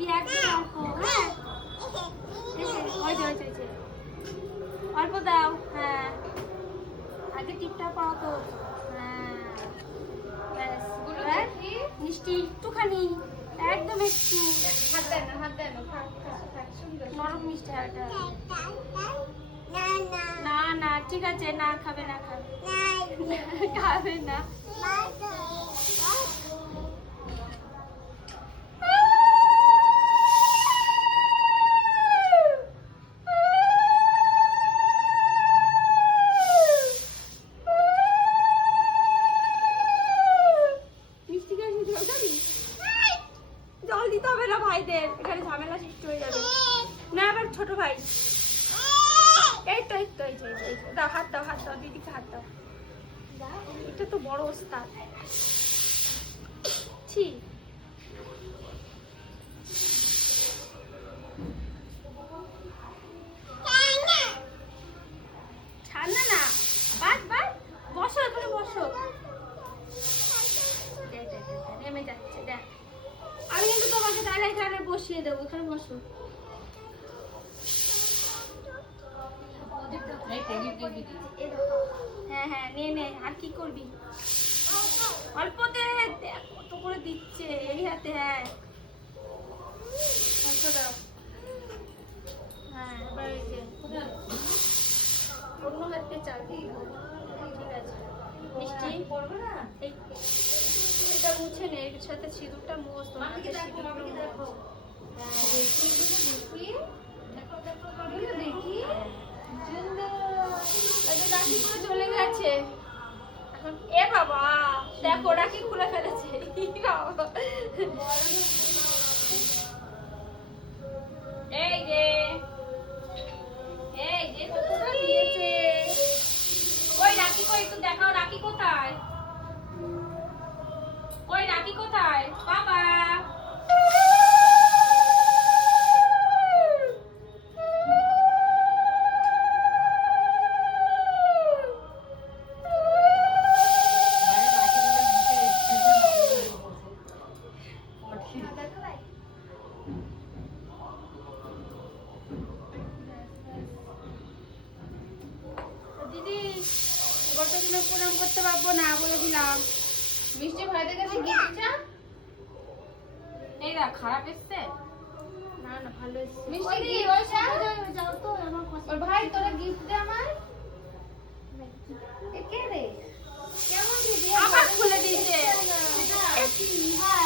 দিবি একদম অল্প, হ্যাঁ অল্প দাও। হ্যাঁ আগে টিপটা পাও তো। হ্যাঁ ব্যাস এবার মিষ্টি একটুখানি, একদম একটু। হাত দেয় না, হাত দেয় না, থাক থাক থাক, সুন্দর নরম মিষ্টি এটা। না না ঠিক আছে, না খাবে না, খাবে খাবে না। মিষ্টি খেয়ে জল খাবি? জল দিতে হবে না ভাইদের, এখানে ঝামেলা সৃষ্টি হয়ে যাবে। না আবার ছোট ভাই, এই তো এই তো এই তো, এই তো দাও, হাত দাও, হাত দাও, দিদিকে হাত দাও। এটা তো বড় ওস্তাদ। ছি ছাড় না না, বাদ বাদ, বসো এখানে বসো। নেমে যাচ্ছে দেখ, আমি কিন্তু তোমাকে তাহলে এখানে বসিয়ে দেবো, এখানে বসো। হ্যাঁ হ্যাঁ নে নে, আর কি করবি? অল্পতে দেখ কত করে দিচ্ছে এই হাতে। হ্যাঁ অল্প দাও। হ্যাঁ এবার এই যে অন্য হাতে চাল দিই। ঠিক আছে মিষ্টি এই এটা মুছে নে, এর সাথে সিঁদুরটা মোছ, তোমার হাতে সিঁদুরটা মোছ। দেখি রাখি করে চলে গেছে এখন। এ বাবা দেখো রাখি খুলে ফেলেছে। এই যে এই যে টুকুটা দিয়েছে। ওই রাখি কই, একটু দেখাও রাখি কোথায়? ওই রাখি কোথায় বাবা? দিদি গত দিনে প্রণাম করতে পারবো না বলে দিলাম। মিষ্টি ভাইদের কাছে গিফট চা। এই না খারাপ এসছে, না না ভালো এসছে। মিষ্টি দি ওই চা যাও তো আমার কাছে। ওর ভাই তোরা গিফট দে আমার। এ কে রে? কেমন দিদি? আবার খুলে দিয়েছে। হ্যাঁ